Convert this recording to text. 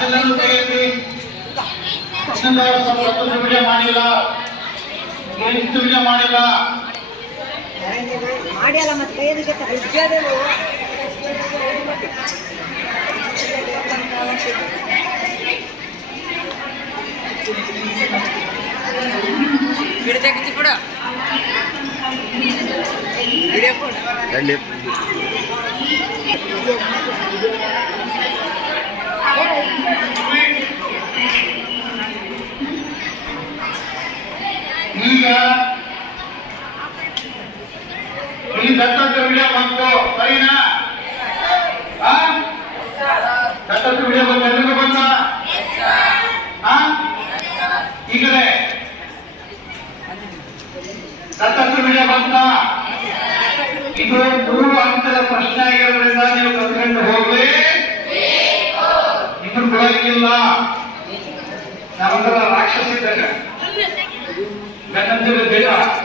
ಅದೆಲ್ಲರೂ ತೆಗೆಯಿರಿ ಇನ್ನೊಂದು ಸ್ವಲ್ಪ ವಿಡಿಯೋ ಮಾಡಿಲ್ಲ. ಎಷ್ಟು ವಿಡಿಯೋ ಮಾಡಿಲ್ಲ. ಮಾಡಿಯಲ್ಲ ಮತ್ತೆ ಗಿಡದಾಗಿತ್ತು ಕೂಡ ವಿಡಿಯೋ ಕೂಡ. ಈಗ ಇಲ್ಲಿ ದತ್ತದ ವಿಡಿಯೋ ಬಂತು. ಸರಿನಾ? ಆ? ದತ್ತದ ವಿಡಿಯೋ ಬಂತು. ಎಲ್ಲರಿಗೂ ಬಂತ? ಹಾ ಈ ಕಡೆ. ದತ್ತದ ವಿಡಿಯೋ ಬಂತ? ಇದು ಮೂರು ಹಂತದ ಪ್ರಶ್ನೆ ಆಗಿರೋದ್ರಿಂದ ನೀವು ಕಲ್ತ್ಕೊಂಡು ಹೋಗ್ಲಿ ಇನ್ನು 来，咱们就这决定了。